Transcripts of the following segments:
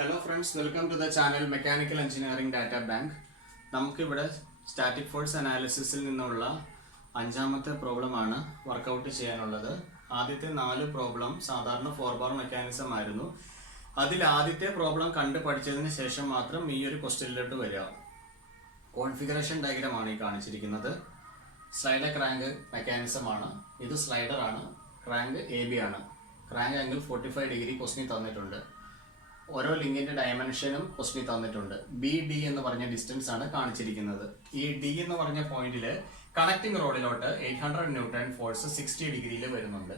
Hello friends, welcome to the channel Mechanical Engineering Data Bank. നമുക്കിവിടെ static force അനാലിസിസിൽ നിന്നുള്ള അഞ്ചാമത്തെ പ്രോബ്ലമാണ് വർക്കൗട്ട് ചെയ്യാനുള്ളത്. ആദ്യത്തെ 4 പ്രോബ്ലം സാധാരണ 4 ബാർ മെക്കാനിസം ആയിരുന്നു. അതിൽ ആദ്യത്തെ പ്രോബ്ലം കണ്ട് പഠിച്ചതിന് ശേഷം മാത്രം ഈ ഒരു ക്വസ്റ്റ്യനിലോട്ട് വരിക. കോൺഫിഗറേഷൻ ഡയഗ്രാം ആണ് ഈ കാണിച്ചിരിക്കുന്നത്. സ്ലൈഡർ ക്രാങ്ക് മെക്കാനിസം ആണ്. ഇത് സ്ലൈഡർ ആണ്. ക്രാങ്ക് AB ആണ്. ക്രാങ്ക് ആംഗിൾ 45 ഡിഗ്രി ക്വസ്റ്റ്യൻ തന്നിട്ടുണ്ട്. ഓരോ ലിങ്കിന്റെ ഡയമെൻഷനും ക്വസ്റ്റ്യൻ തന്നിട്ടുണ്ട്. BD എന്ന് പറഞ്ഞ ഡിസ്റ്റൻസ് ആണ് കാണിച്ചിരിക്കുന്നത്. ഈ D എന്ന് പറഞ്ഞ പോയിന്റിൽ കണക്ടിംഗ് റോഡിലോട്ട് 800 ന്യൂട്ടൺ ഫോഴ്സ് 60 ഡിഗ്രിയിൽ വരുന്നുണ്ട്.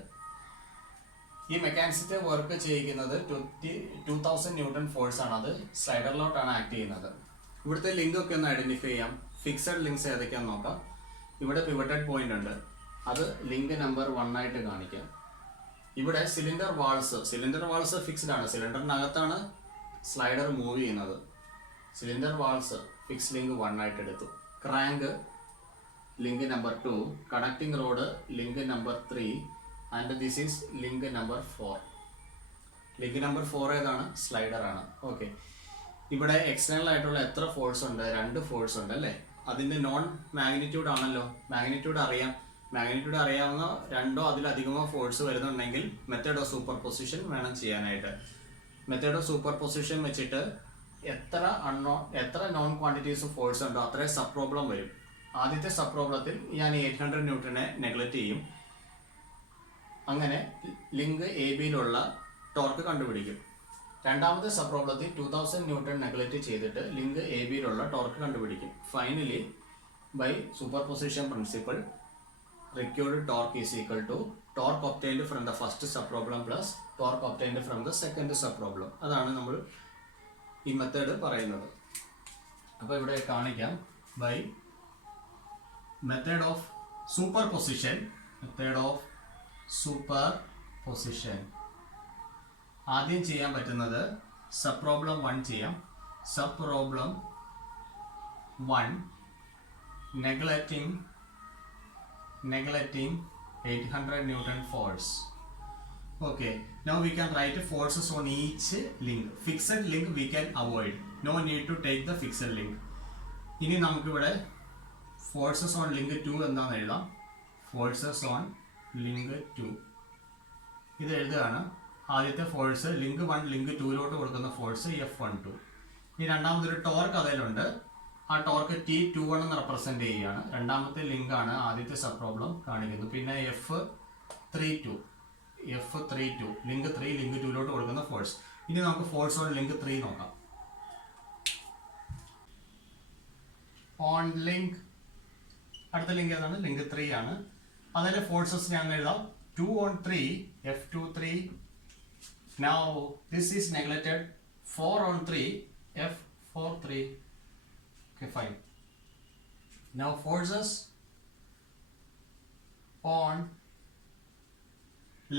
ഈ മെക്കാനിസത്തെ വർക്ക് ചെയ്യിക്കുന്നത് 2000 ന്യൂട്ടൺ ഫോഴ്സ് ആണ്. അത് സ്ലൈഡറിലോട്ടാണ് ആക്ട് ചെയ്യുന്നത്. ഇവിടുത്തെ ലിങ്ക് ഒക്കെ ഒന്ന് ഐഡന്റിഫൈ ചെയ്യാം. ഫിക്സഡ് ലിങ്ക്സ് ഏതൊക്കെയാണെന്ന് നോക്കാം. ഇവിടെ പിവറ്റഡ് പോയിന്റ് ഉണ്ട്. അത് ലിങ്ക് നമ്പർ 1 ആയിട്ട് കാണിക്കാം. ഇവിടെ സിലിണ്ടർ വാൾസ് ഫിക്സ്ഡ് ആണ്. സിലിണ്ടറിനകത്താണ് സ്ലൈഡർ മൂവ് ചെയ്യുന്നത്. സിലിണ്ടർ വാൾസ് ഫിക്സ് ലിങ്ക് 1 ആയിട്ട് എടുത്തു. Crank link number 2, connecting road link number 3 and this is link number 4. Link number 4 ഏതാണ്? സ്ലൈഡർ ആണ്. ഓക്കെ, ഇവിടെ എക്സ്റ്റേണൽ ആയിട്ടുള്ള എത്ര ഫോഴ്സ് ഉണ്ട്? 2 ഫോഴ്സ് ഉണ്ട് അല്ലേ? അതിന്റെ നോൺ മാഗ്നിറ്റ്യൂഡ് ആണല്ലോ. മാഗ്നിറ്റ്യൂഡ് അറിയാവുന്ന 2ഓ അതിലധികമോ ഫോഴ്സ് വരുന്നുണ്ടെങ്കിൽ മെത്തേഡ് ഓഫ് സൂപ്പർ പൊസിഷൻ വേണം ചെയ്യാനായിട്ട്. മെത്തേഡ് ഓഫ് സൂപ്പർ പൊസിഷൻ വെച്ചിട്ട് എത്ര നോൺ ക്വാണ്ടിറ്റീസ് ഓഫ് ഫോഴ്സ് ഉണ്ടോ അത്രയും സബ് പ്രോബ്ലം വരും. ആദ്യത്തെ സബ് പ്രോബ്ലത്തിൽ ഞാൻ 800 ന്യൂട്ടനെ നെഗ്ലക്ട് ചെയ്യും. അങ്ങനെ ലിങ്ക് AB-യിലുള്ള ടോർക്ക് കണ്ടുപിടിക്കും. രണ്ടാമത്തെ സബ് പ്രോബ്ലത്തിൽ 2000 ന്യൂട്ടൺ നെഗ്ലക്ട് ചെയ്തിട്ട് ലിങ്ക് AB-യിലുള്ള ടോർക്ക് കണ്ടുപിടിക്കും. Finally by superposition principle required torque is equal to torque obtained from the first subproblem plus torque obtained from the second subproblem. അതാണ് നമ്മൾ ഈ മെത്തേഡ് പറയുന്നത്. അപ്പോൾ ഇവിടെ കാണിക്കാം. By method of superposition ആദ്യം ചെയ്യാൻ പറ്റുന്നത് സബ് പ്രോബ്ലം 1 ചെയ്യാം. Sub problem 1 neglecting 800 Newton force. Okay, now we can write forces on each link. Fixed link we can avoid. No need to take the fixed link. ഇനി നമുക്ക് ഇവിടെ forces on link 2 എന്താണെന്ന് എഴുതാം. Forces on link 2 ഇത് എഴുതുകയാണ്. ആദ്യത്തെ force link 1 link 2 കൊടുക്കുന്ന force F12. ഇനി രണ്ടാമതൊരു ടോർക്ക് അതിലുണ്ട്. ആ ടോർക്ക് T21 എന്ന് റെപ്രസെന്റ് ചെയ്യുകയാണ്. രണ്ടാമത്തെ ലിങ്ക് ആണ് ആദ്യത്തെ സബ് പ്രോബ്ലം കാണിക്കുന്നത്. പിന്നെ F32 ലിങ്ക് 3 ലിങ്ക് 2 കൊടുക്കുന്ന ഫോഴ്സ്. ഇനി നമുക്ക് ഫോഴ്സ് ഓൺ ലിങ്ക് 3 നോക്കാം. ഓൺ ലിങ്ക് അടുത്ത ലിങ്ക് ഏതാണ്? ലിങ്ക് 3 ആണ്. അതിലെ ഫോഴ്സസ് ഞാൻ എഴുതാം. 2 on 3 F23. Now this is neglected. 4 on 3 F43. Okay, fine. Now forces on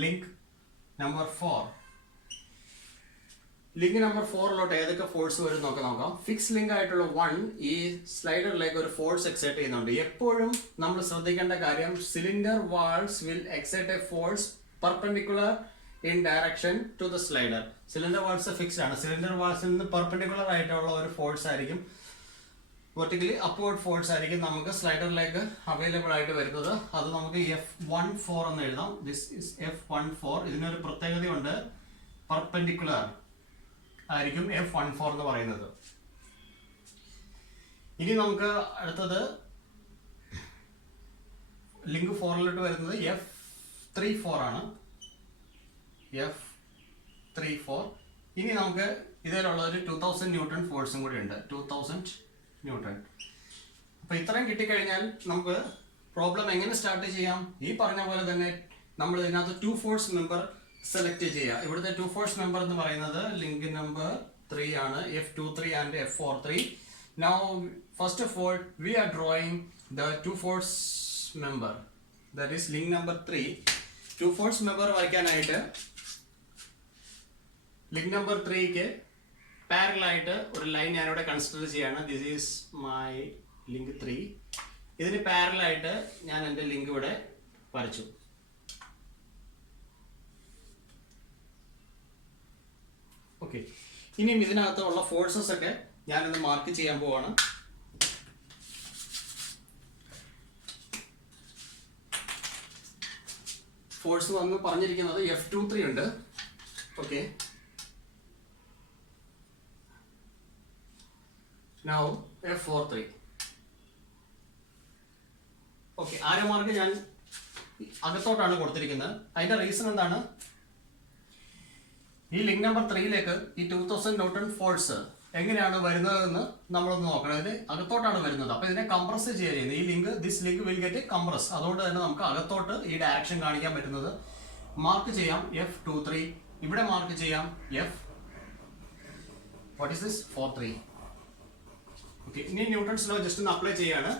link number 4. Link number 4 ഏതൊക്കെ ഫോഴ്സ് വരും നോക്കാം. ഫിക്സ് ലിങ്ക് ആയിട്ടുള്ള 1 ഈ സ്ലൈഡറിലേക്ക് ഒരു ഫോഴ്സ് എക്സൈറ്റ് ചെയ്യുന്നുണ്ട്. എപ്പോഴും നമ്മൾ ശ്രദ്ധിക്കേണ്ട കാര്യം cylinder walls will exert a force perpendicular in direction to the slider. Cylinder walls fixed ആണ്. സിലിണ്ടർ വാൾസിൽ നിന്ന് പെർപെൻഡിക്കുലർ ആയിട്ടുള്ള ഒരു ഫോഴ്സ് ആയിരിക്കും, വെർട്ടിക്കലി അപ്വേർഡ് ഫോഴ്സ് ആയിരിക്കും നമുക്ക് സ്ലൈഡറിലേക്ക് അവൈലബിൾ ആയിട്ട് വരുന്നത്. അത് നമുക്ക് F14 എന്ന് എഴുതാം. This is F14. ഇതിനൊരു പ്രത്യേകതയുണ്ട്. പെർപെൻഡിക്കുലർ ആയിരിക്കും F14 എന്ന് പറയുന്നത്. ഇനി നമുക്ക് അടുത്തത് ലിങ്ക് 4 വരുന്നത് F34 ആണ്. F34. ഇനി നമുക്ക് ഇതിലുള്ള ഒരു 2000 ന്യൂട്ടൺ ഫോഴ്സും കൂടി ഉണ്ട്. 2000 ന്യൂട്ടൺ. അപ്പൊ ഇത്രയും കിട്ടിക്കഴിഞ്ഞാൽ നമുക്ക് പ്രോബ്ലം എങ്ങനെ സ്റ്റാർട്ട് ചെയ്യാം? ഈ പറഞ്ഞ പോലെ തന്നെ നമ്മൾ ഇതിനകത്ത് 2 ഫോഴ്സ് മെമ്പർ സെലക്ട് ചെയ്യുക. ഇവിടുത്തെ 2 ഫോഴ്സ് മെമ്പർ എന്ന് പറയുന്നത് ലിങ്ക് നമ്പർ 3 ആണ്. F23 and F43. Now first of all we are drawing the 2 force member, that is link number 3. 2 force member വരയ്ക്കാനായിട്ട് ലിങ്ക് നമ്പർ 3ക്ക് പാരലൽ ആയിട്ട് ഒരു ലൈൻ ഞാനിവിടെ കൺസിഡർ ചെയ്യാണ്. This is my link 3. ഇതിന് parallel ആയിട്ട് ഞാൻ എൻ്റെ ലിങ്ക് ഇവിടെ വരച്ചു. ഓക്കെ, ഇനിയും ഇതിനകത്തുള്ള ഫോഴ്സസ് ഒക്കെ ഞാനിന്ന് മാർക്ക് ചെയ്യാൻ പോവാണ്. ഫോഴ്സ് വന്ന് പറഞ്ഞിരിക്കുന്നത് F23 ഉണ്ട്. Okay, now F43. Okay, arrow mark ഞാൻ അകത്തോട്ടാണ് കൊടുത്തിരിക്കുന്നത്. അതിന്റെ റീസൺ എന്താണ്? ഈ ലിങ്ക് നമ്പർ 3യിലേക്ക് ഈ 2000 ന്യൂട്ടൺ ഫോഴ്സ് എങ്ങനെയാണ് വരുന്നതെന്ന് നമ്മളൊന്ന് നോക്കണം. ഇത് അകത്തോട്ടാണ് വരുന്നത്. അപ്പൊ ഇതിനെ കംപ്രസ് ചെയ്യുന്നത് ഈ link, this link will get compress. അതുകൊണ്ട് തന്നെ നമുക്ക് അകത്തോട്ട് ഈ ഡയറക്ഷൻ കാണിക്കാൻ പറ്റുന്നത്. മാർക്ക് ചെയ്യാം F23, ഇവിടെ മാർക്ക് ചെയ്യാം what is this 43. ഓക്കെ, ഇനി ന്യൂട്ടൺസ് ലോ ജസ്റ്റ് ഒന്ന് അപ്ലൈ ചെയ്യാണ്.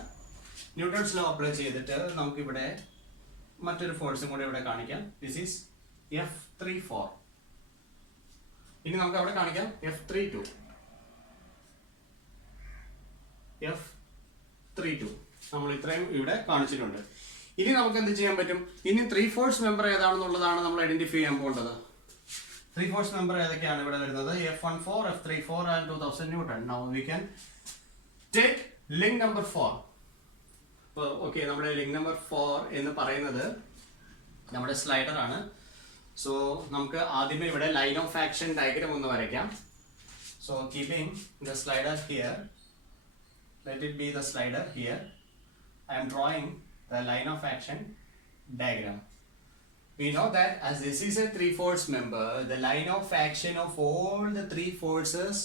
ന്യൂട്ടൺസ് ലോ അപ്ലൈ ചെയ്തിട്ട് നമുക്ക് ഇവിടെ മറ്റൊരു ഫോഴ്സും കൂടെ ഇവിടെ കാണിക്കാം. This is F34. ഇനി നമുക്ക് അവിടെ കാണിക്കാം F32. F32 നമ്മൾ ഇത്രയും ഇവിടെ കാണിച്ചിട്ടുണ്ട്. ഇനി നമുക്ക് എന്ത് ചെയ്യാൻ പറ്റും? ഇനി 3 ഫോഴ്സ് മെമ്പർ ഏതാണെന്നുള്ളതാണ് നമ്മൾ ഐഡന്റിഫൈ ചെയ്യാൻ പോകേണ്ടത്. 3 ഫോഴ്സ് മെമ്പർ ഏതൊക്കെയാണ് ഇവിടെ വരുന്നത്? F14, F34 and 2000 newton. Now we can take link number 4. Okay, നമ്മുടെ ലിങ്ക് നമ്പർ 4 എന്ന് പറയുന്നത് നമ്മുടെ സ്ലൈഡർ ആണ്. സോ നമുക്ക് ആദ്യമേ ഇവിടെ ലൈൻ ഓഫ് ആക്ഷൻ ഡയഗ്രാം ഒന്ന് വരയ്ക്കാം. So keeping the slider here, let it be the slider here. I am drawing the line of action diagram. We know that as this is a 3 force member, the line of action of all the 3 forces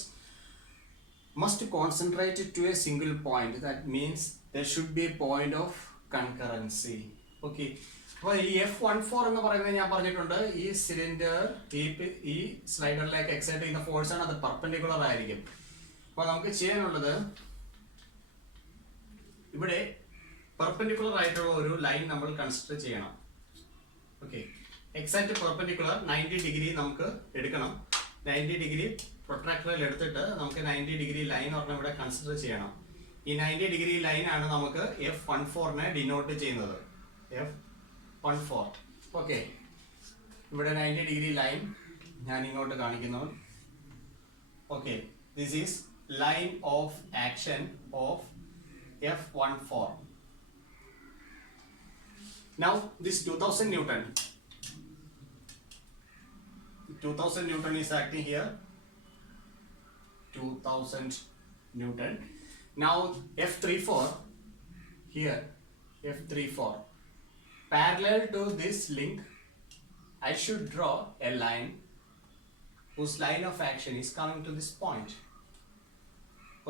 must concentrate to a single point. That means there should be a point of concurrency. Okay, അപ്പോൾ ഈ F14 എന്ന് പറയുന്നത് ഞാൻ പറഞ്ഞിട്ടുണ്ട്, ഈ cylinder ഈ സ്ലൈഡറിലേക്ക് excite ചെയ്യുന്ന force ആണ്. അത് പെർപെൻഡിക്കുലർ ആയിരിക്കും. അപ്പോൾ നമുക്ക് ചെയ്യാനുള്ളത് ഇവിടെ പെർപെൻഡിക്കുലർ ആയിട്ടുള്ള ഒരു ലൈൻ നമ്മൾ കൺസിഡർ ചെയ്യണം. ഓക്കെ, എക്സാക്ട് പെർപെൻഡിക്കുലർ 90 ഡിഗ്രി നമുക്ക് എടുക്കണം. 90 ഡിഗ്രി പ്രൊട്രാക്ടറിൽ എടുത്തിട്ട് നമുക്ക് 90 ഡിഗ്രി ലൈൻ ഒരെണ്ണം ഇവിടെ കൺസിഡർ ചെയ്യണം. ഈ 90 ഡിഗ്രി ലൈൻ ആണ് നമുക്ക് F14നെ ഡിനോട്ട് ചെയ്യുന്നത്. F14. ഓക്കെ, ഇവിടെ 90 ഡിഗ്രി ലൈൻ ഞാൻ ഇങ്ങോട്ട് കാണിക്കുന്നു. Okay, this is line of action of F14. Now this 2000 Newton. 2000 Newton is acting here. 2000 Newton. Now F34 here. F34. Parallel to this link, I should draw a line whose line of action is coming to this point.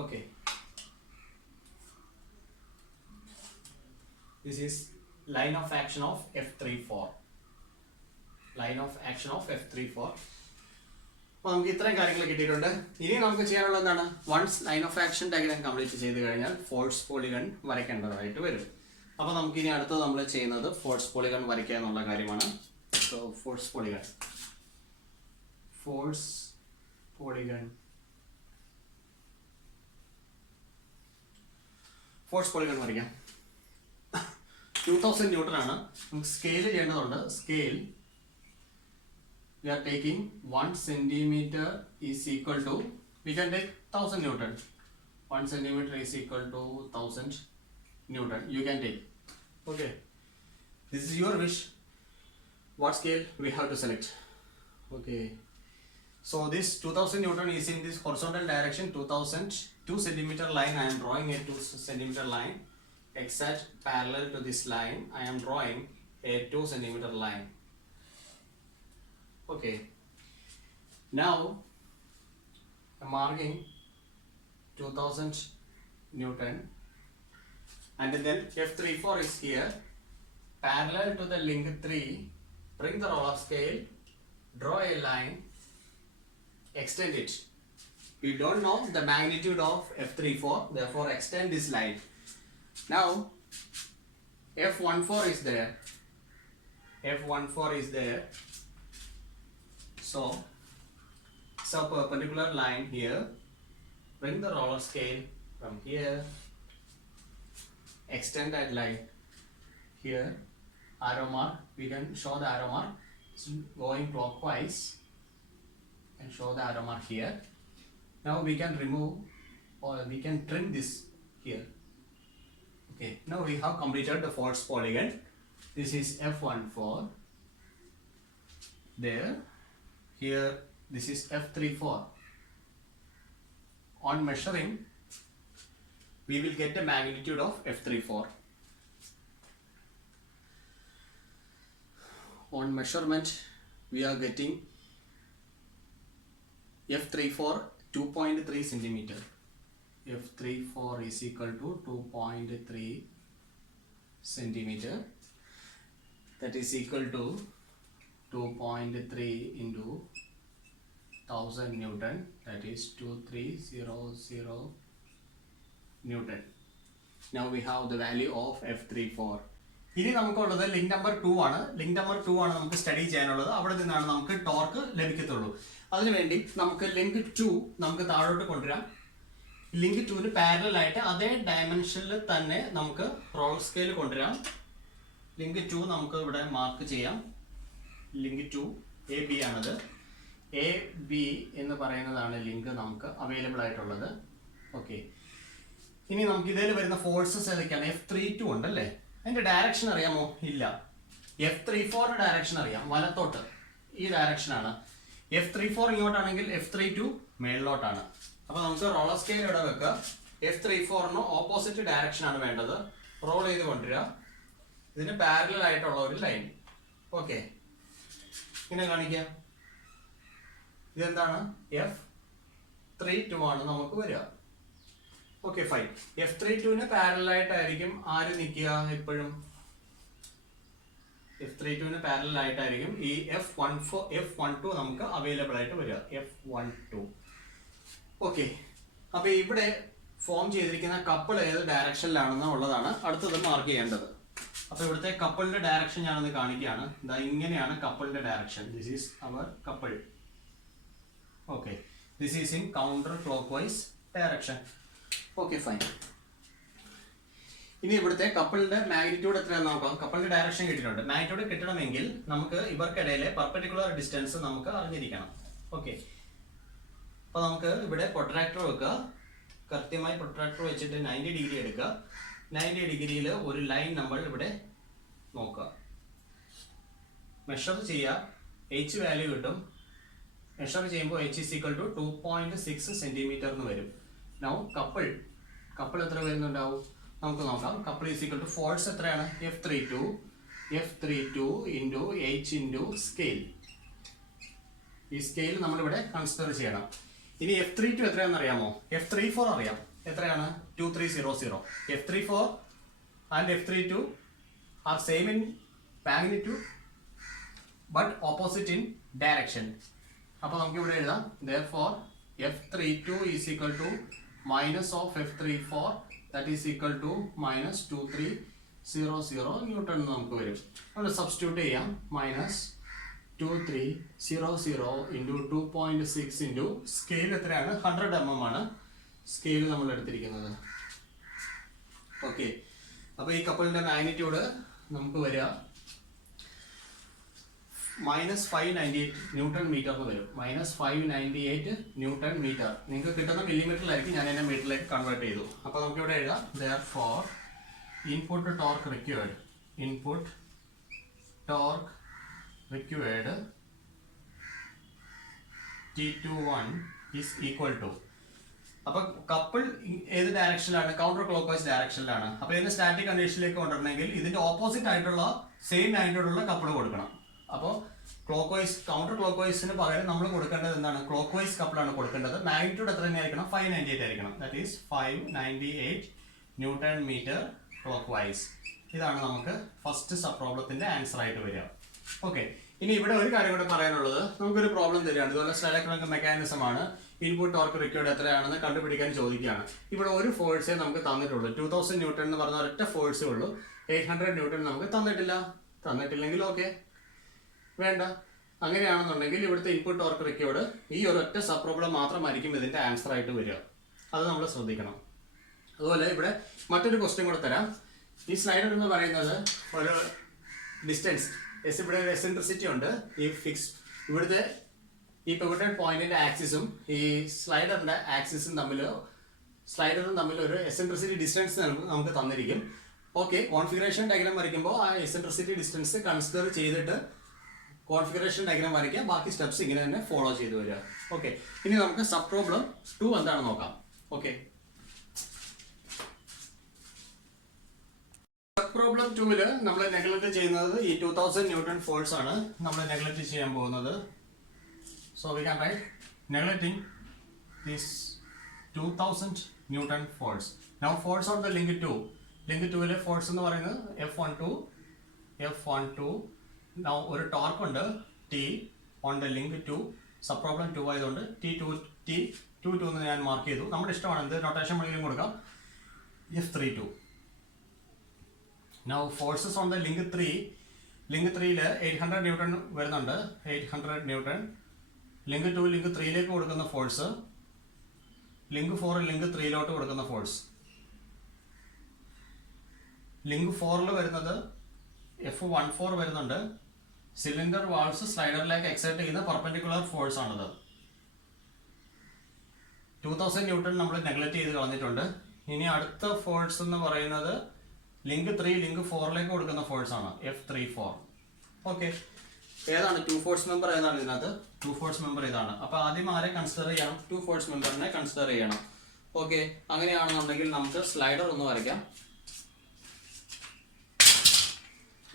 Okay. This is line of action of F34. Line of action of F34. അപ്പോൾ നമുക്ക് ഇത്രയും കാര്യങ്ങൾ കിട്ടിയിട്ടുണ്ട്. ഇനി നമുക്ക് ചെയ്യാനുള്ളത് എന്താണ്? Once line of action diagram complete ചെയ്ത് കഴിഞ്ഞാൽ ഫോഴ്സ് പോളിഗൺ വരയ്ക്കേണ്ടതായിട്ട് വരും. അപ്പോൾ നമുക്ക് ഇനി അടുത്തത് നമ്മൾ ചെയ്യുന്നത് ഫോഴ്സ് പോളിഗൺ വരയ്ക്കുക എന്നുള്ള കാര്യമാണ്. സോ ഫോഴ്സ് പോളിഗൺ വരയ്ക്കാം. 2000 ന്യൂട്ടൺ ആണ്. നമുക്ക് സ്കെയിൽ ചെയ്യേണ്ടതുണ്ട്. Scale we are taking 1 centimeter is equal to, we can take 1000 Newton. 1 centimeter is equal to 1000 Newton. You can take. Okay. This is your wish. What scale we have to select? Okay. So this 2000 Newton is in this horizontal direction. 2 centimeter line. I am drawing a 2 centimeter line. Exact parallel to this line. I am drawing a 2 centimeter line. Okay, now I'm marking 2000 Newton, and then F34 is here, parallel to the link 3. Bring the roller scale, draw a line, extend it. We don't know the magnitude of F34, therefore extend this line. Now F14 is there. F14 is there. So perpendicular line here. Bring the roller scale from here. Extend that line here. Arrow mark. We can show the arrow mark. It's going clockwise. And show the arrow mark here. Now we can remove or we can trim this here. Okay, now we have completed the fourth polygon. This is F14. There, here this is F34. On measuring, we will get the magnitude of F34. On measurement, we are getting F34 2.3 centimeter. F34 is equal to 2.3 centimeter. That is equal to 2.3 into 1000 Newton. That is 2300 Newton. Now we have the value of F34. ഇനി നമുക്കുള്ളത് link number 2 ആണ്. Link number 2 ആണ് നമുക്ക് study ചെയ്യാനുള്ളത്. അവിടെ നിന്നാണ് നമുക്ക് torque ലഭിക്കത്തുള്ളൂ. അതിനുവേണ്ടി നമുക്ക് ലിങ്ക് 2 നമുക്ക് താഴോട്ട് കൊണ്ടുവരാം. ലിങ്ക് 2ന് പാരലൽ ആയിട്ട് അതേ ഡയമെൻഷനിൽ തന്നെ നമുക്ക് റോളർ സ്കെയിൽ കൊണ്ടുവരാം. ലിങ്ക് 2 നമുക്ക് ഇവിടെ മാർക്ക് ചെയ്യാം. ലിങ്ക് 2 AB ആണത്. AB എന്ന് പറയുന്നതാണ് ലിങ്ക് നമുക്ക് അവൈലബിൾ ആയിട്ടുള്ളത്. ഓക്കെ, ഇനി നമുക്ക് ഇതിൽ വരുന്ന ഫോഴ്സസ് ഏതൊക്കെയാണ്? F32 ഉണ്ടല്ലേ, അതിന്റെ ഡയറക്ഷൻ അറിയാമോ? ഇല്ല. F34 ഡയറക്ഷൻ അറിയാം, വലത്തോട്ട് ഈ ഡയറക്ഷൻ ആണ്. F34 ഇങ്ങോട്ടാണെങ്കിൽ F32 മേളിലോട്ടാണ്. അപ്പൊ നമുക്ക് റോളർ സ്കെയിൽ ഇവിടെ വെക്കുക. F34 ഓപ്പോസിറ്റ് ഡയറക്ഷൻ ആണ് വേണ്ടത്. റോൾ ചെയ്ത് കൊണ്ടുവരിക. ഇതിന് പാരലൽ ആയിട്ടുള്ള ഒരു ലൈൻ. ഓക്കെ, ഇങ്ങനെ കാണിക്കുക. ഇതെന്താണ്? F32 ആണ് നമുക്ക് വരിക. Okay, fine. F32ന് പാരലൽ ആയിട്ടായിരിക്കും ആര് നിൽക്കുക? എപ്പോഴും F32ന് പാരലൽ ആയിട്ടായിരിക്കും ഈ F12 നമുക്ക് അവൈലബിൾ ആയിട്ട് വരിക. F12. ഓക്കെ, അപ്പൊ ഇവിടെ ഫോം ചെയ്തിരിക്കുന്ന കപ്പിൾ ഏത് ഡയറക്ഷനിലാണെന്ന് ഉള്ളതാണ് അടുത്തത് മാർക്ക് ചെയ്യേണ്ടത്. അപ്പൊ ഇവിടുത്തെ കപ്പിളിന്റെ ഡയറക്ഷൻ ഞാനൊന്ന് കാണിക്കുകയാണ്. ഇതാ ഇങ്ങനെയാണ് കപ്പിളിന്റെ direction. This is our couple. Okay, this is in counter clockwise direction. Okay, fine. ഇനി ഇവിടുത്തെ കപ്പിളിന്റെ മാഗ്നിറ്റ്യൂഡ് എത്രയാണെന്ന് നോക്കാം. കപ്പിളിന്റെ ഡയറക്ഷൻ കിട്ടിയിട്ടുണ്ട്. മാഗ്നിറ്റ്യൂഡ് കിട്ടണമെങ്കിൽ നമുക്ക് ഇവർക്കിടയിലെ പെർപെൻഡിക്കുലർ ഡിസ്റ്റൻസ് നമുക്ക് അറിഞ്ഞിരിക്കണം. ഓക്കെ, അപ്പൊ നമുക്ക് ഇവിടെ പ്രൊട്രാക്ടർ വെക്കുക. കൃത്യമായി പ്രൊട്രാക്ടർ വെച്ചിട്ട് 90 ഡിഗ്രി എടുക്കുക. 90 ഡിഗ്രിയിൽ ഒരു ലൈൻ നമ്മൾ ഇവിടെ നോക്കുക. മെഷർ ചെയ്യുക. H വാല്യൂ കിട്ടും. മെഷർ ചെയ്യുമ്പോൾ H is equal to 2.6 centimetre എന്ന് വരും. നൗ കപ്പിൾ എത്ര വരുന്നുണ്ടാവും നമുക്ക് നോക്കാം. Couple is equal to force എത്രയാണ്? F32 into H into scale. ഈ സ്കെയിൽ നമ്മളിവിടെ കൺസിഡർ ചെയ്യണം. ഇനി F32 എത്രയാണെന്ന് അറിയാമോ? F34 അറിയാം. എത്രയാണ്? 2300. F34 and F32 are same in magnitude but opposite in direction. അപ്പൊ നമുക്ക് ഇവിടെ എഴുതാം. therefore F32 is equal to minus of F34, that is equal to minus 2300 newton നമുക്ക് വരും. നമ്മൾ സബ്സ്റ്റിറ്റ്യൂട്ട് ചെയ്യാം. മൈനസ് 2300 ഇൻറ്റു 2.6 ഇൻറ്റു സ്കെയിൽ എത്രയാണ്? 100 mm ആണ് സ്കെയിൽ നമ്മൾ എടുത്തിരിക്കുന്നത്. ഓക്കെ, അപ്പോൾ ഈ കപ്പിളിന്റെ മാഗ്നിറ്റ്യൂഡ് നമുക്ക് വരിക -598 ന്യൂട്ടൺ മീറ്റർ എന്ന് വരും. -598 ന്യൂട്ടൺ മീറ്റർ. നിങ്ങൾക്ക് കിട്ടുന്ന മില്ലിമീറ്ററിലായിരിക്കും, ഞാൻ എന്നെ മീറ്ററിലേക്ക് കൺവേർട്ട് ചെയ്തു. അപ്പോൾ നമുക്ക് ഇവിടെ എഴുതാം. therefore input torque required T21 is equal to. അപ്പൊ കപ്പിൾ ഏത് ഡയറക്ഷനിലാണ്? കൗണ്ടർ ക്ലോക്ക് വൈസ് ഡയറക്ഷനിലാണ്. അപ്പൊ ഇതിന്റെ സ്റ്റാറ്റിക് കണ്ടീഷനിലേക്ക് കൊണ്ടുവരണമെങ്കിൽ ഇതിന്റെ ഓപ്പോസിറ്റ് ആയിട്ടുള്ള സെയിം മാഗ്നിറ്റ്യൂഡുള്ള കപ്പിൾ കൊടുക്കണം. അപ്പോൾ ക്ലോക്ക് വൈസ് കൗണ്ടർ ക്ലോക്ക് വൈസിന് പകരം നമ്മൾ കൊടുക്കേണ്ടത് എന്താണ്? ക്ലോക്ക് വൈസ് കപ്പിളാണ് കൊടുക്കേണ്ടത്. മാഗ്നിറ്റ്യൂഡ് എത്ര തന്നെയായിരിക്കണം? 598 ആയിരിക്കണം. That is 598 newton metre clockwise. ഇതാണ് നമുക്ക് ഫസ്റ്റ് സബ് പ്രോബ്ലത്തിന്റെ ആൻസർ ആയിട്ട് വരിക. ഓക്കെ, ഇനി ഇവിടെ ഒരു കാര്യം കൂടെ പറയാനുള്ളത്. നമുക്കൊരു പ്രോബ്ലം തരികയാണ്. ഇതുപോലെ സ്റ്റൈലക്ട്രോണിക് മെക്കാനിസം ആണ്. ഇൻപുട്ട് ടോർക്ക് റിക്വയർഡ് എത്രയാണെന്ന് കണ്ടുപിടിക്കാൻ ചോദിക്കുകയാണ്. ഇവിടെ ഒരു ഫോഴ്സേ നമുക്ക് തന്നിട്ടുള്ളൂ. 2000 ന്യൂട്ടൺ എന്ന് പറഞ്ഞ ഒരൊറ്റ ഫോഴ്സേ ഉള്ളൂ. 800 ന്യൂട്ടൺ നമുക്ക് തന്നിട്ടില്ലെങ്കിൽ ഓക്കെ, വേണ്ട. അങ്ങനെയാണെന്നുണ്ടെങ്കിൽ ഇവിടുത്തെ ഇൻപുട്ട് ടോർക്ക് റിക്വയർഡ് ഈ ഒരൊറ്റ സബ് പ്രോബ്ലം മാത്രമായിരിക്കും ഇതിന്റെ ആൻസർ ആയിട്ട് വരിക. അത് നമ്മൾ ശ്രദ്ധിക്കണം. അതുപോലെ ഇവിടെ മറ്റൊരു ക്വസ്റ്റ്യൻ കൂടെ തരാം. ഈ സ്ലൈഡർ എന്ന് പറയുന്നത് ഒരു ഡിസ്റ്റൻസ് ഇവിടെ ഒരു എസെൻട്രിസിറ്റി ഉണ്ട്. ഈ ഇവിടുത്തെ ഈ പിവറ്റഡ് പോയിന്റിന്റെ ആക്സിസും ഈ സ്ലൈഡറിന്റെ ആക്സിസും തമ്മിൽ ഒരു എസെൻട്രിസിറ്റി ഡിസ്റ്റൻസ് നമുക്ക് തന്നിരിക്കും. ഓക്കെ, കോൺഫിഗറേഷൻ ഡയഗ്രാം വരയ്ക്കുമ്പോൾ ആ എസെൻട്രിസിറ്റി ഡിസ്റ്റൻസ് കൺസിഡർ ചെയ്തിട്ട് കോൺഫിഗറേഷൻ ഡയഗ്രാം വരയ്ക്കുക. ബാക്കി സ്റ്റെപ്സ് ഇങ്ങനെ തന്നെ ഫോളോ ചെയ്ത് വരിക. ഓക്കെ, ഇനി നമുക്ക് സബ് പ്രോബ്ലം 2 എന്താണെന്ന് നോക്കാം. ഓക്കെ, സബ് പ്രോബ്ലം 2-ല് നമ്മൾ നെഗ്ലക്ട് ചെയ്യുന്നത് ഈ 2000 ന്യൂട്ടൺ ഫോഴ്സ് ആണ് നമ്മൾ നെഗ്ലക്ട് ചെയ്യാൻ പോകുന്നത്. So we can write neglecting this 2000 newton force. Now force on the link 2. Link 2-ലെ ഫോഴ്സ് എന്ന് പറയുന്നത് F12. നൗ ഒരു ടോർക്ക് ഉണ്ട് T on the link 2. Sub problem 2 ആയതുകൊണ്ട് T22 എന്ന് ഞാൻ മാർക്ക് ചെയ്തു. നമ്മുടെ ഇഷ്ടമാണ്, എന്ത് നൊട്ടേഷൻ വേണമെങ്കിലും കൊടുക്കാം. F32. Now forces on the link 3. Link 3-ല് 800 ന്യൂട്ടൺ വരുന്നുണ്ട്. 800 ന്യൂട്ടൺ. ലിങ്ക് 2 ലിങ്ക് 3-ലേക്ക് കൊടുക്കുന്ന ഫോഴ്സ്, ലിങ്ക് 4 ലിങ്ക് 3-ലോട്ട് കൊടുക്കുന്ന ഫോഴ്സ്. ലിങ്ക് 4-ൽ വരുന്നത് F14 വരുന്നുണ്ട്. സിലിണ്ടർ വാൾസ് സ്ലൈഡറിലേക്ക് എക്സൈറ്റ് ചെയ്യുന്ന പെർപെൻഡിക്കുലർ ഫോഴ്സ് ആണത്. 2000 ന്യൂട്ടൺ നമ്മൾ നെഗ്ലക്ട് ചെയ്ത് കളഞ്ഞിട്ടുണ്ട്. ഇനി അടുത്ത ഫോഴ്സ് എന്ന് പറയുന്നത് ലിങ്ക് 3 ലിങ്ക് 4-ലേക്ക് കൊടുക്കുന്ന ഫോഴ്സ് ആണ്, F34. ഓക്കെ, ഏതാണ് 2 ഫോഴ്സ് മെമ്പർ? ഏതാണ് ഇതിനകത്ത് 2 ഫോഴ്സ് മെമ്പർ? ഇതാണ്. അപ്പൊ ആദ്യം ആരെ കൺസിഡർ ചെയ്യണം? 2 ഫോഴ്സ് മെമ്പറിനെ കൺസിഡർ ചെയ്യണം. ഓക്കെ, അങ്ങനെയാണെന്നുണ്ടെങ്കിൽ നമുക്ക് സ്ലൈഡർ ഒന്ന് വരയ്ക്കാം.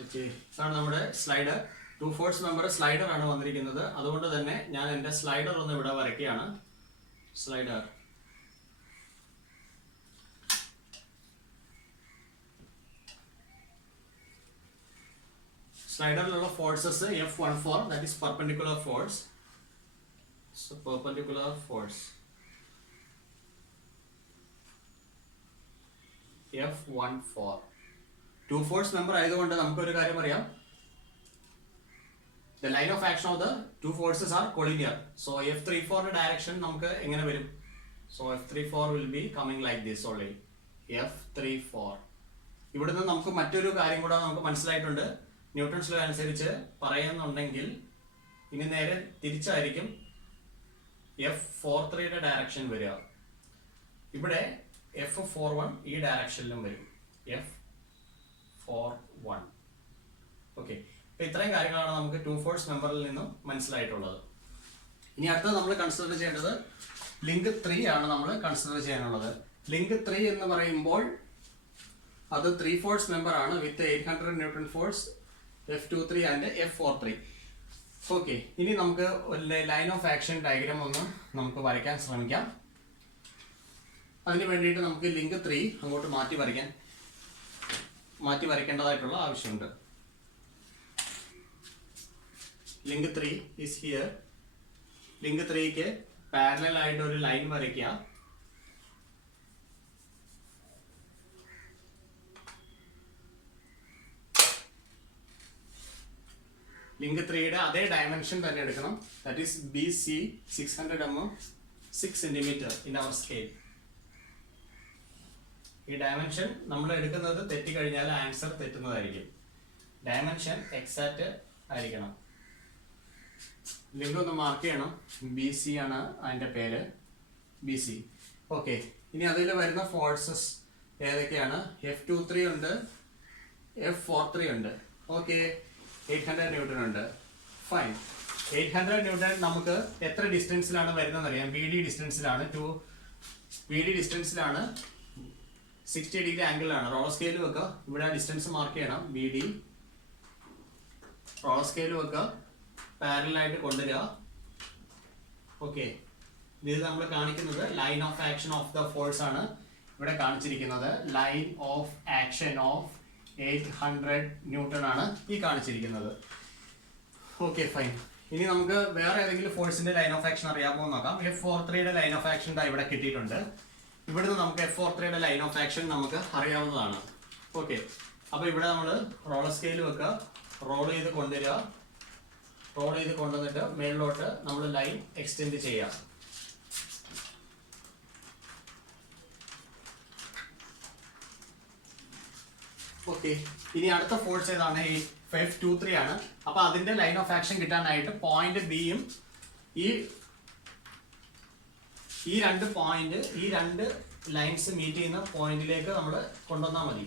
ഓക്കെ, ഇതാണ് നമ്മുടെ സ്ലൈഡർ. 2 ഫോഴ്സ് മെമ്പർ സ്ലൈഡർ ആണ് വന്നിരിക്കുന്നത്. അതുകൊണ്ട് തന്നെ ഞാൻ എൻ്റെ സ്ലൈഡർ ഒന്ന് ഇവിടെ വരയ്ക്കുകയാണ്. സ്ലൈഡർ. സ്ലൈഡറിലുള്ള forces F14, that is perpendicular force. So perpendicular force F14. 2 force member ആയതുകൊണ്ട് നമുക്കൊരു കാര്യം അറിയാം. The line of action of the 2 forces are collinear. So F34 direction നമുക്ക് എങ്ങനെ വരും? So F34 will be coming like this only. F34. ഇവിടുന്ന് നമുക്ക് മറ്റൊരു കാര്യം കൂടെ നമുക്ക് മനസ്സിലായിട്ടുണ്ട്. ന്യൂട്ടൺസ് ലോ അനുസരിച്ച് പറയുന്നുണ്ടെങ്കിൽ ഇനി നേരെ തിരിച്ചായിരിക്കും F43-യുടെ ഡയറക്ഷൻ വരിക. ഇവിടെ F41 ഈ ഡയറക്ഷനിലും വരും. F41. ഓക്കെ, അപ്പൊ ഇത്രയും കാര്യങ്ങളാണ് നമുക്ക് 2 ഫോഴ്സ് മെമ്പറിൽ നിന്നും മനസ്സിലായിട്ടുള്ളത്. ഇനി അടുത്തത് നമ്മൾ കൺസിഡർ ചെയ്യേണ്ടത് ലിങ്ക് 3 ആണ് നമ്മൾ കൺസിഡർ ചെയ്യാനുള്ളത്. ലിങ്ക് 3 എന്ന് പറയുമ്പോൾ അത് 3 ഫോഴ്സ് മെമ്പർ ആണ് വിത്ത് 800 newton force, F23 and F43. Okay, ഇനി നമുക്ക് ലൈൻ ഓഫ് ആക്ഷൻ ഡയഗ്രാം ഒന്ന് നമുക്ക് വരയ്ക്കാൻ ശ്രമിക്കാം. അതിന് വേണ്ടിയിട്ട് നമുക്ക് ലിങ്ക് 3 അങ്ങോട്ട് മാറ്റി വരയ്ക്കേണ്ടതായിട്ടുള്ള ആവശ്യമുണ്ട്. Link 3 is here. ലിങ്ക് 3ക്ക് പാരലൽ ആയിട്ട് ഒരു ലൈൻ വരയ്ക്കുക. ലിങ്ക് 3-യുടെ അതേ ഡയമെൻഷൻ തന്നെ എടുക്കണം. That is BC 600 mm 6 cm in our scale. ഈ ഡയമെൻഷൻ നമ്മൾ എടുക്കുന്നത് തെറ്റിക്കഴിഞ്ഞാൽ ആൻസർ തെറ്റുന്നതായിരിക്കും. ഡയമെൻഷൻ എക്സാക്റ്റ് ആയിരിക്കണം. ലിങ്ക് ഒന്ന് മാർക്ക് ചെയ്യണം. BC ആണ് അതിൻ്റെ പേര്, BC. ഓക്കെ, ഇനി അതിൽ വരുന്ന ഫോഴ്സസ് ഏതൊക്കെയാണ്? F23 ഉണ്ട്, F43 ഉണ്ട്. ഓക്കെ, 800 ന്യൂട്ടൺ ഉണ്ട്. ഫൈൻ. 800 ന്യൂട്ടൺ നമുക്ക് എത്ര ഡിസ്റ്റൻസിലാണ് വരുന്നതെന്ന് അറിയാം. BD ഡിസ്റ്റൻസിലാണ് 60 ഡിഗ്രി ആംഗിളിലാണ്. റോളർ സ്കെയിൽ വെക്കുക. ഇവിടെ ഡിസ്റ്റൻസ് മാർക്ക് ചെയ്യണം. BD റോളർ സ്കെയിൽ വെക്കുക, പാരലായിട്ട് കൊണ്ടുവരിക. ഓക്കെ, ഇത് നമ്മൾ കാണിക്കുന്നത് line of action of the force ആണ് ഇവിടെ കാണിച്ചിരിക്കുന്നത്. Line of action of 800 newton ആണ് ഈ കാണിച്ചിരിക്കുന്നത്. Okay, fine. ഇനി നമുക്ക് വേറെ ഏതെങ്കിലും ഫോഴ്സിന്റെ ലൈൻ ഓഫ് ആക്ഷൻ അറിയാമോ നോക്കാം. F43-യുടെ ലൈൻ ഓഫ് ആക്ഷൻ ഇവിടെ കിട്ടിയിട്ടുണ്ട്. ഇവിടുന്ന് നമുക്ക് F43-യുടെ ലൈൻ ഓഫ് ആക്ഷൻ നമുക്ക് അറിയാവുന്നതാണ്. ഓക്കെ, അപ്പൊ ഇവിടെ നമ്മൾ റോളർ സ്കെയിൽ വെക്കുക, റോൾ ചെയ്ത് കൊണ്ടുവന്നിട്ട് മേളിലോട്ട് നമ്മൾ ലൈൻ എക്സ്റ്റെൻഡ് ചെയ്യുക. ഓക്കെ, ഇനി അടുത്ത ഫോഴ്സ് ഏതാണ്? F23 ആണ്. അപ്പൊ അതിന്റെ ലൈൻ ഓഫ് ആക്ഷൻ കിട്ടാനായിട്ട് പോയിന്റ് ബിയും ഈ രണ്ട് പോയിന്റ്, ഈ രണ്ട് ലൈൻസ് മീറ്റ് ചെയ്യുന്ന പോയിന്റിലേക്ക് നമ്മൾ കൊണ്ടുവന്നാൽ മതി.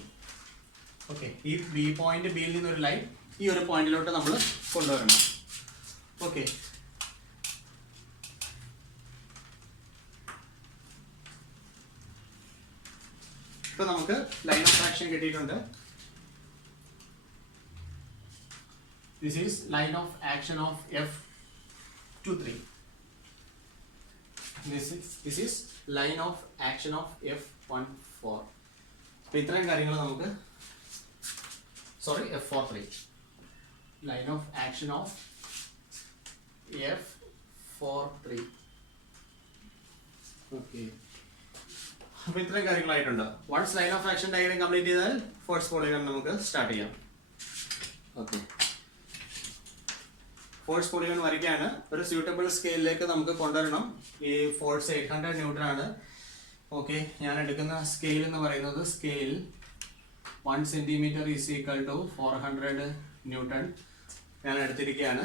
ഓക്കെ, ഈ ബി പോയിന്റ്, ബിയിൽ നിന്നൊരു ലൈൻ ഈ ഒരു പോയിന്റിലോട്ട് നമ്മൾ കൊണ്ടുവരണം. ഓക്കെ, ഇപ്പൊ നമുക്ക് ലൈൻ ഓഫ് ആക്ഷൻ കിട്ടിയിട്ടുണ്ട്. This is line of action of F23. This is line of action of F14. അപ്പോൾ ഇത്രയും കാര്യങ്ങൾ നമുക്ക് F43 line of action of F43. Okay, അപ്പോൾ ഇത്രയും കാര്യങ്ങളായിട്ടുണ്ട്. Once line of action diagram complete ചെയ്താൽ ഫോഴ്സ് പോളിഗൺ നമുക്ക് സ്റ്റാർട്ട് ചെയ്യാം. ഓക്കെ, ഫോഴ്സ് പോളിഗൺ വരയ്ക്കാണ്. ഒരു സ്യൂട്ടബിൾ സ്കെയിലിലേക്ക് നമുക്ക് കൊണ്ടുവരണം. ഈ ഫോഴ്സ് 800 ന്യൂട്ടൺ ആണ്. ഓക്കെ, ഞാൻ എടുക്കുന്ന സ്കെയിൽ എന്ന് പറയുന്നത് scale 1 centimetre is equal to 400 newton ഞാൻ എടുത്തിരിക്കുകയാണ്.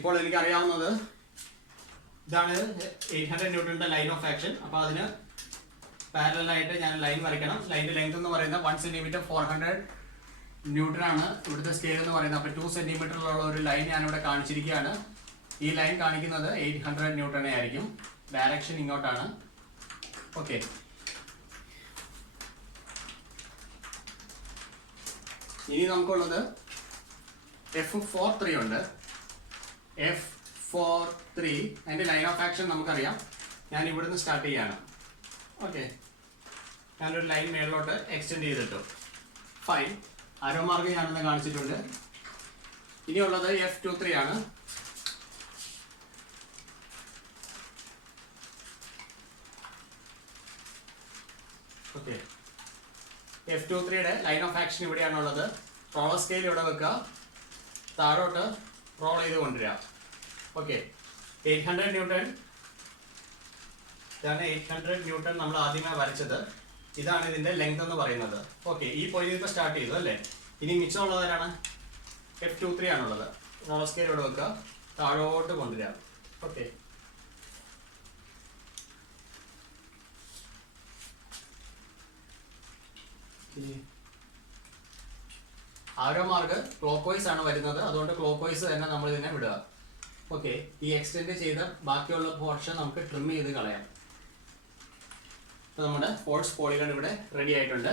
ഇപ്പോൾ എനിക്ക് അറിയാവുന്നത് ഇതാണ് 800 ന്യൂട്ടന്റെ ലൈൻ ഓഫ് ആക്ഷൻ. അപ്പോൾ അതിന് പാരലൽ ആയിട്ട് ഞാൻ ലൈൻ വരയ്ക്കണം. ലൈൻ്റെ ലെങ്ത് എന്ന് പറയുന്നത് 1 സെന്റിമീറ്റർ 400 ന്യൂട്ടൺ ആണ് ഇവിടുത്തെ സ്കെയിൽ എന്ന് പറയുന്നത്. അപ്പോൾ 2 സെന്റിമീറ്ററിലുള്ള ഒരു ലൈൻ ഞാനിവിടെ കാണിച്ചിരിക്കുകയാണ്. ഈ ലൈൻ കാണിക്കുന്നത് 800 ന്യൂട്ടണെ ആയിരിക്കും. ഡയറക്ഷൻ ഇങ്ങോട്ടാണ്. ഓക്കെ, ഇനി നമുക്കുള്ളത് F43 ഉണ്ട്. F43 അതിൻ്റെ ലൈൻ ഓഫ് ആക്ഷൻ നമുക്കറിയാം. ഞാൻ ഇവിടുന്ന് സ്റ്റാർട്ട് ചെയ്യാണ്. ഓക്കെ, ഞാനൊരു ലൈൻ മേളിലോട്ട് എക്സ്റ്റെൻഡ് ചെയ്തിട്ടു. ഫൈൻ, ആരോ മാർഗം ഞാനൊന്ന് കാണിച്ചിട്ടുണ്ട്. ഇനിയുള്ളത് F23 ആണ്. ഓക്കെ, F23യുടെ ലൈൻ ഓഫ് ആക്ഷൻ ഇവിടെയാണുള്ളത്. റോളർ സ്കെയിൽ ഇവിടെ വെക്കുക, താഴോട്ട് റോൾ ചെയ്ത് കൊണ്ടുവരിക. ഓക്കെ, 800 ന്യൂട്ടൺ, ഇതാണ് 800 ന്യൂട്ടൺ നമ്മൾ ആദ്യമേ വരച്ചത്. ഇതാണ് ഇതിന്റെ ലെങ്ത് എന്ന് പറയുന്നത്. ഓക്കെ, ഈ പോയിന്റ് ഇപ്പോൾ സ്റ്റാർട്ട് ചെയ്തു അല്ലേ. ഇനി മിച്ചമുള്ളത് ആരാണ്? F23 ആണുള്ളത്. റോളർ സ്കെയിൽ ഇവിടെ വെക്കുക, താഴോട്ട് കൊണ്ടുവരിക. Okay, arrow mark clock vice ആണ് വരുന്നത്. അതുകൊണ്ട് ക്ലോക്ക് വൈസ് തന്നെ നമ്മൾ ഇതിനെ വിടുക. ഓക്കെ, ഈ എക്സ്റ്റെൻഡ് ചെയ്ത ബാക്കിയുള്ള പോർഷൻ നമുക്ക് ട്രിം ചെയ്ത് കളയാം. അപ്പോൾ നമ്മുടെ ഫോഴ്സ് പോളിഗൺ ഇവിടെ റെഡി ആയിട്ടുണ്ട്.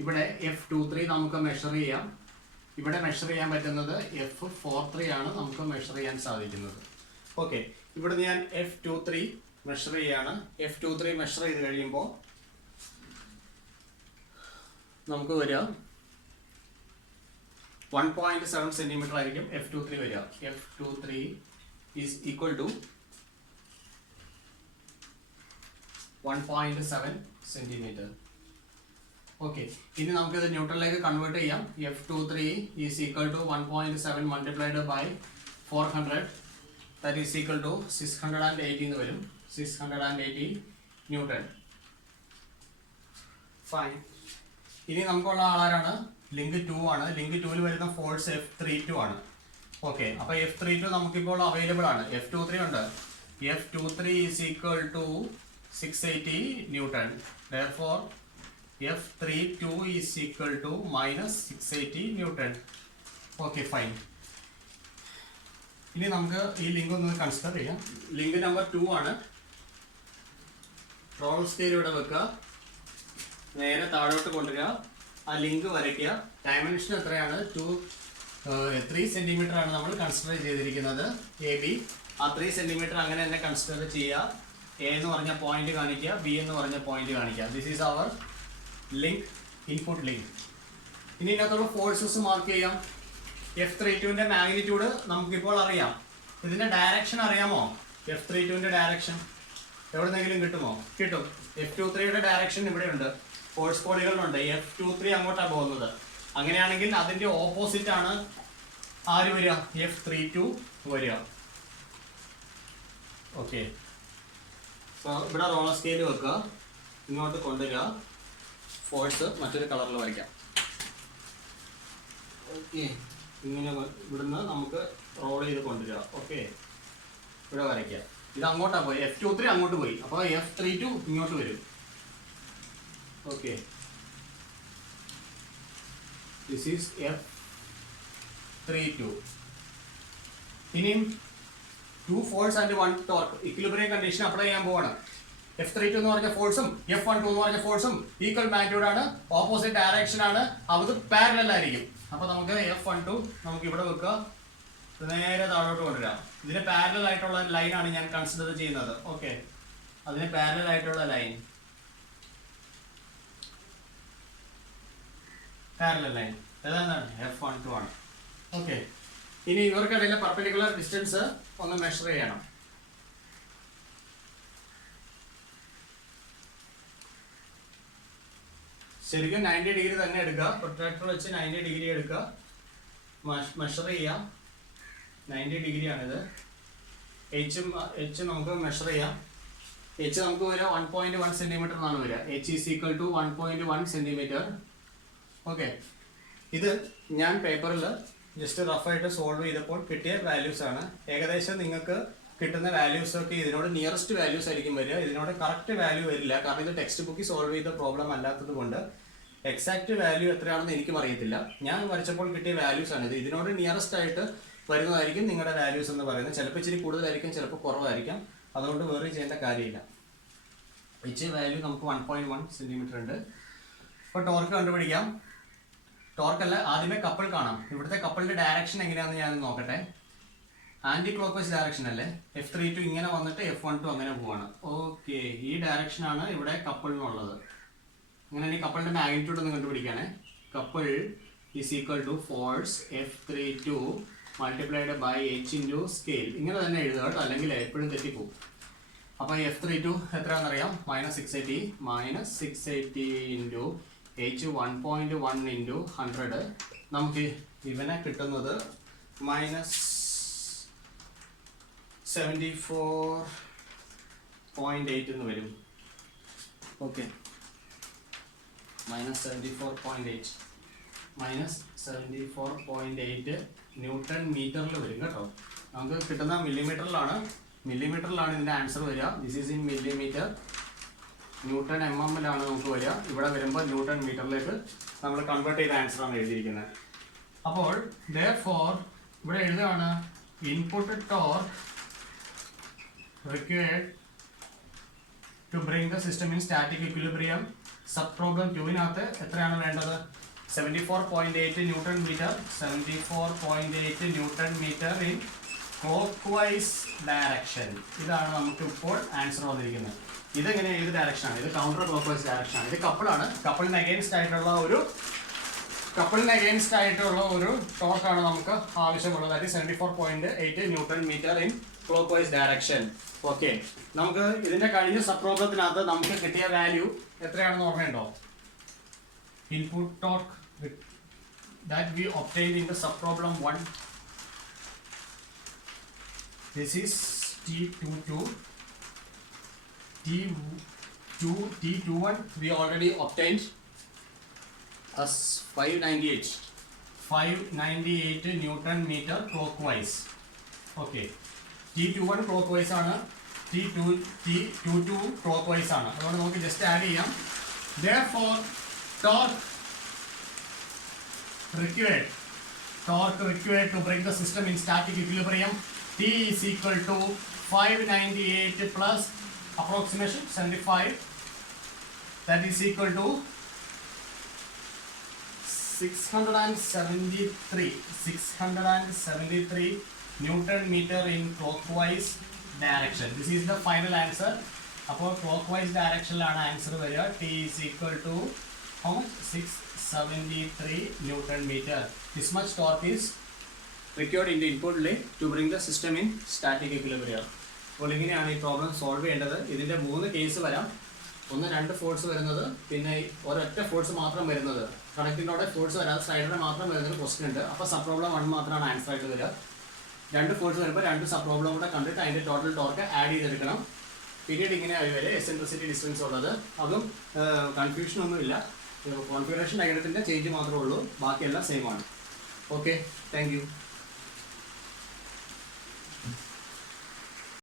ഇവിടെ F23 നമുക്ക് മെഷർ ചെയ്യാം. ഇവിടെ മെഷർ ചെയ്യാൻ പറ്റുന്നത് F43 ആണ് നമുക്ക് മെഷർ ചെയ്യാൻ സാധിക്കുന്നത്. ഓക്കെ, ഇവിടെ ഞാൻ F23 മെഷർ ചെയ്യാണ്. F23 മെഷർ ചെയ്ത് കഴിയുമ്പോൾ നമുക്ക് വരിക 1.7 സെന്റിമീറ്റർ ആയിരിക്കും F23 വരിക. F23 is equal to 1.7 centimetre. Okay, ഇനി നമുക്കിത് ന്യൂട്ടണിലേക്ക് കൺവേർട്ട് ചെയ്യാം. F23 is equal to 1.7 multiplied by 400, that is equal to 680 എന്ന് വരും. 680 ന്യൂട്ടൺ. ഫൈൻ, ഇനി നമുക്കുള്ള ആളാരാണ്? ലിങ്ക് 2 ആണ്. ലിങ്ക് 2ൽ വരുന്ന ഫോഴ്സ് F32 ആണ്. ഓക്കെ, അപ്പോൾ F32 നമുക്കിപ്പോൾ അവൈലബിൾ ആണ്. F23 ഉണ്ട്. F23 is equal to 680 newton. Therefore F32 is equal to -680 newton. Okay, fine. ഇനി നമുക്ക് ഈ ലിങ്ക് ഒന്ന് കൺസിഡർ ചെയ്യാം. ലിങ്ക് നമ്പർ 2 ആണ്. റോൾ സ്കെയിൽ ഇവിടെ വെക്കുക, നേരെ താഴോട്ട് കൊണ്ടുവരിക, ആ ലിങ്ക് വരയ്ക്കുക. ഡയമെൻഷൻ എത്രയാണ്? 3 സെന്റിമീറ്റർ ആണ് നമ്മൾ കൺസിഡർ ചെയ്തിരിക്കുന്നത്. AB ആ 3 സെന്റിമീറ്റർ അങ്ങനെ തന്നെ കൺസിഡർ ചെയ്യുക. A എന്ന് പറഞ്ഞ പോയിന്റ് കാണിക്കുക, B എന്ന് പറഞ്ഞ പോയിന്റ് കാണിക്കുക. This is our link, input link. ഇനി ഇതിനകത്തുള്ള ഫോഴ്സസ് മാർക്ക് ചെയ്യാം. F32ന്റെ മാഗ്നിറ്റ്യൂഡ് നമുക്കിപ്പോൾ അറിയാം. ഇതിന്റെ ഡയറക്ഷൻ അറിയാമോ? F32ന്റെ ഡയറക്ഷൻ എവിടെന്നെങ്കിലും കിട്ടുമോ? കിട്ടും. F23യുടെ ഡയറക്ഷൻ ഇവിടെയുണ്ട്, ഫോഴ്സ് പോളികളിലുണ്ട്. F23 അങ്ങോട്ടാണ് പോകുന്നത്. അങ്ങനെയാണെങ്കിൽ അതിന്റെ ഓപ്പോസിറ്റ് ആണ് ആര് വരിക? F32 വരിക. ഓക്കെ, ഇവിടെ റോളർ സ്കെയിൽ വെക്കുക, ഇങ്ങോട്ട് കൊണ്ടുവരിക, ഫോഴ്സ് മറ്റൊരു കളറിൽ വരയ്ക്കാം. ഓക്കെ, ഇങ്ങനെ ഇവിടുന്ന് നമുക്ക് റോൾ ചെയ്ത് കൊണ്ടുവരിക. ഓക്കെ, ഇവിടെ വരയ്ക്കുക. ഇത് അങ്ങോട്ടാണ് പോയി, F23 അങ്ങോട്ട് പോയി, അപ്പോൾ F32 ഇങ്ങോട്ട് വരും. Okay, this is F32. ഇനിയും 2 force and 1 torque equilibrium condition apply ചെയ്യാൻ പോവാണ്. F32 എന്ന് പറഞ്ഞ ഫോഴ്സും F12 എന്ന് പറഞ്ഞ ഫോഴ്സും ഈക്വൽ മാഗ്നിറ്റ്യൂഡ് ആണ്, ഓപ്പോസിറ്റ് ഡയറക്ഷൻ ആണ്, അത് പാരലൽ ആയിരിക്കും. അപ്പോൾ നമുക്ക് F12 നമുക്ക് ഇവിടെ വെക്കുക, നേരെ താഴോട്ട് കൊണ്ടുവരാം. ഇതിന് പാരലൽ ആയിട്ടുള്ള ലൈനാണ് ഞാൻ കൺസിഡർ ചെയ്യുന്നത്. ഓക്കെ, അതിന് പാരലൽ ആയിട്ടുള്ള ലൈൻ, പാരലൽ ലൈൻ ഏതാണ്? F12 ആണ്. ഓക്കെ, ഇനി ഇവർക്കിടയിലെ പെർപെൻഡിക്കുലർ ഡിസ്റ്റൻസ് ഒന്ന് മെഷർ ചെയ്യണം. ശരിക്കും 90 ഡിഗ്രി തന്നെ എടുക്കുക, പ്രൊട്രാക്ടർ വെച്ച് 90 ഡിഗ്രി എടുക്കുക, മെഷർ ചെയ്യാം. 90 ഡിഗ്രിയാണിത്. എച്ച് നമുക്ക് മെഷർ ചെയ്യാം. എച്ച് നമുക്ക് വരിക 1.1 സെന്റിമീറ്റർ എന്നാണ് വരിക. H is equal to 1.1 centimetre. Okay, ഇത് ഞാൻ പേപ്പറിൽ ജസ്റ്റ് റഫായിട്ട് സോൾവ് ചെയ്തപ്പോൾ കിട്ടിയ വാല്യൂസ് ആണ്. ഏകദേശം നിങ്ങൾക്ക് കിട്ടുന്ന വാല്യൂസ് ഒക്കെ ഇതിനോട് നിയറസ്റ്റ് വാല്യൂസ് ആയിരിക്കും വരിക. ഇതിനോട് കറക്റ്റ് വാല്യൂ വരില്ല, കാരണം ഇത് ടെക്സ്റ്റ് ബുക്കിൽ സോൾവ് ചെയ്ത പ്രോബ്ലം അല്ലാത്തത് കൊണ്ട് എക്സാക്ട് വാല്യൂ എത്രയാണെന്ന് എനിക്കും അറിയത്തില്ല. ഞാൻ വരച്ചപ്പോൾ കിട്ടിയ വാല്യൂസ് ആണ് ഇത്. ഇതിനോട് നിയറസ്റ്റ് ആയിട്ട് വരുന്നതായിരിക്കും നിങ്ങളുടെ വാല്യൂസ് എന്ന് പറയുന്നത്. ചിലപ്പോൾ ഇച്ചിരി കൂടുതലായിരിക്കും, ചിലപ്പോൾ കുറവായിരിക്കാം. അതുകൊണ്ട് വേറെ ചെയ്യേണ്ട കാര്യമില്ല. എച്ച് വാല്യൂ നമുക്ക് 1.1 സെന്റിമീറ്റർ ഉണ്ട്. അപ്പോൾ ടോർക്ക് കണ്ടുപിടിക്കാം. ടോർക്കല്ല, ആദ്യമേ കപ്പിൾ കാണാം. ഇവിടുത്തെ കപ്പിളിന്റെ ഡയറക്ഷൻ എങ്ങനെയാണെന്ന് ഞാൻ നോക്കട്ടെ. ആന്റി ക്ലോക്ക് വൈസ് ഡയറക്ഷൻ അല്ലേ? F32 ഇങ്ങനെ വന്നിട്ട് F12 അങ്ങനെ പോവാണ്. ഓക്കെ, ഈ ഡയറക്ഷൻ ആണ് ഇവിടെ കപ്പിളിനുള്ളത്. അങ്ങനെയാണെങ്കിൽ കപ്പിളിന്റെ മാഗ്നിറ്റ്യൂഡ് ഒന്ന് കണ്ടുപിടിക്കാനേ. Couple is equal to force F32 multiplied by H into scale. ഇങ്ങനെ തന്നെ എഴുതുക കേട്ടോ, അല്ലെങ്കിൽ എപ്പോഴും തെറ്റിപ്പോവും. അപ്പോൾ F32 എത്രയാണെന്നറിയാം? -680 into H 1.1 into 100. നമുക്ക് ഇവനെ കിട്ടുന്നത് -74.8 എന്ന് വരും. ഓക്കെ, -74.8 ന്യൂട്ടൺ മീറ്ററിൽ വരും കേട്ടോ. നമുക്ക് കിട്ടുന്ന മില്ലിമീറ്ററിലാണ് ഇതിൻ്റെ ആൻസർ വരിക. This is in millimetre. Newton mmലാണ് നമുക്ക് വരിക. ഇവിടെ വരുമ്പോൾ ന്യൂട്ടൺ മീറ്ററിലേക്ക് നമ്മൾ കൺവേർട്ട് ചെയ്ത ആൻസർ ആണ് എഴുതിയിരിക്കുന്നത്. അപ്പോൾ therefore ഇവിടെ എഴുതുകയാണ് input torque required to bring the system in static equilibrium. Sub problem 2-നകത്ത് എത്രയാണ് വേണ്ടത്? 74.8 newton metre. 74.8 newton metre in clockwise direction. ഇതാണ് നമുക്ക് ഇപ്പോൾ ആൻസർ വന്നിരിക്കുന്നത്. ഇതെങ്ങനെ, ഏത് ഡയറക്ഷനാണ്? ഇത് കൗണ്ടർ ക്ലോക്ക്വൈസ് ഡയറക്ഷനാണ്. ഇത് കപ്പിളാണ്. കപ്പിളിന് അഗെയിൻസ്റ്റ് ആയിട്ടുള്ള ഒരു ടോർക്കാണ് നമുക്ക് ആവശ്യമുള്ളത്. അതായത് 74.8 newton metre in clockwise direction. Okay, നമുക്ക് ഇതിന്റെ കഴിഞ്ഞ സബ് പ്രോബ്ലത്തിനകത്ത് നമുക്ക് കിട്ടിയ വാല്യൂ എത്രയാണെന്ന് ഓർമ്മയുണ്ടോ? Input torque that we obtained in the subproblem 1. This is T22. T21 we already obtained as 598 Newton meter clockwise. Okay, T21 clockwise ആണ്, T22 clockwise ആണ്. അതുകൊണ്ട് നമുക്ക് ജസ്റ്റ് ആഡ് ചെയ്യാം. Therefore torque required to bring the system in static equilibrium, T is equal to 598 plus approximation 75, that is equal to 673 Newton meter in clockwise direction. This is the final answer. അപ്പോൾ clockwise directionലാണ് answer വരിക. T is equal to how much? 673 Newton meter. This much torque is required in the input lane to bring the system in static equilibrium. അപ്പോൾ ഇങ്ങനെയാണ് ഈ problem solve ചെയ്യേണ്ടത്. ഇതിൻ്റെ 3 case വരാം. ഒന്ന് 2 force വരുന്നത്, പിന്നെ ഒരൊറ്റ ഫോഴ്സ് മാത്രം വരുന്നത്. കണക്റ്റിനോടെ ഫോഴ്സ് വരാതെ സ്ലൈഡറിന് മാത്രം വരുന്നൊരു ക്വസ്റ്റ്യൻ ഉണ്ട്. അപ്പോൾ സബ് പ്രോബ്ലം 1 മാത്രമാണ് ആൻസർ ആയിട്ട് വരിക. 2 ഫോഴ്സ് വരുമ്പോൾ 2 സബ് പ്രോബ്ലം കൂടെ കണ്ടിട്ട് അതിൻ്റെ ടോട്ടൽ ടോർക്ക് ആഡ് ചെയ്തെടുക്കണം. പീരീഡ് ഇങ്ങനെ ആയി വരെ എസെൻട്രിസിറ്റി ഡിസ്റ്റൻസ് ഉള്ളത്. അതും കൺഫ്യൂഷൻ ഒന്നുമില്ല. കോൺഫിഗറേഷൻ ഡയഗ്രത്തിൻ്റെ ചേഞ്ച് മാത്രമേ ഉള്ളൂ, ബാക്കിയെല്ലാം സെയിം ആണ്. Okay, thank you.